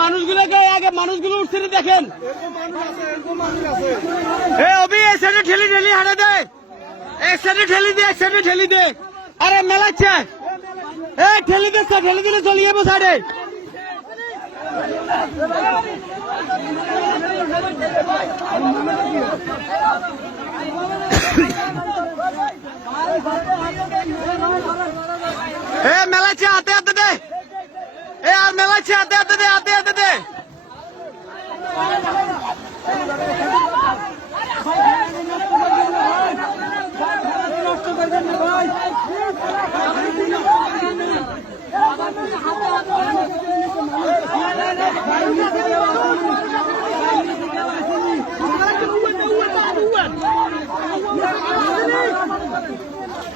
মানুষগুলোকে আগে মানুষগুলো উঠছে দেখেন। এ এক সাইডে ঠেলি ঠেলি হারে দে। এক ঠেলি দে এক ঠেলি দে। আরে, মেলাচ্ছে। এ, ঠেলি দে ঠেলি দিলে চলে যাব সাইডে এ মেলাচ্ছে হাতে হাতে দে। এ, আর মেলাচ্ছে হাতে হাতে দে, হাতে হাতে দে।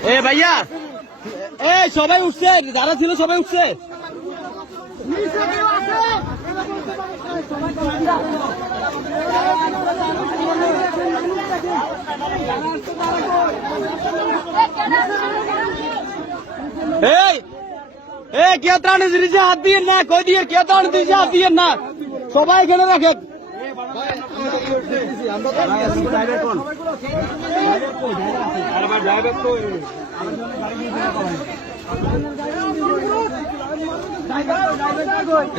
এ, ভাইয়া এ সবাই উঠছে, যারা ছিল সবাই উঠছে। এই এ হাত দিয়ে না, কই দিয়ে, কে দিয়েছে হাত দিয়ে না। সবাই এখানে রাখে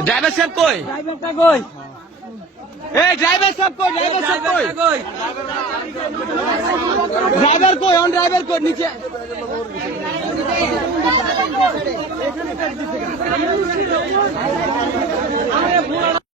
ড্রাইভার সাহেব কই? এই ড্রাইভার সাহেব কই ড্রাইভার সাহেব কই? ড্রাইভার কই অন ড্রাইভার কই, নিচে।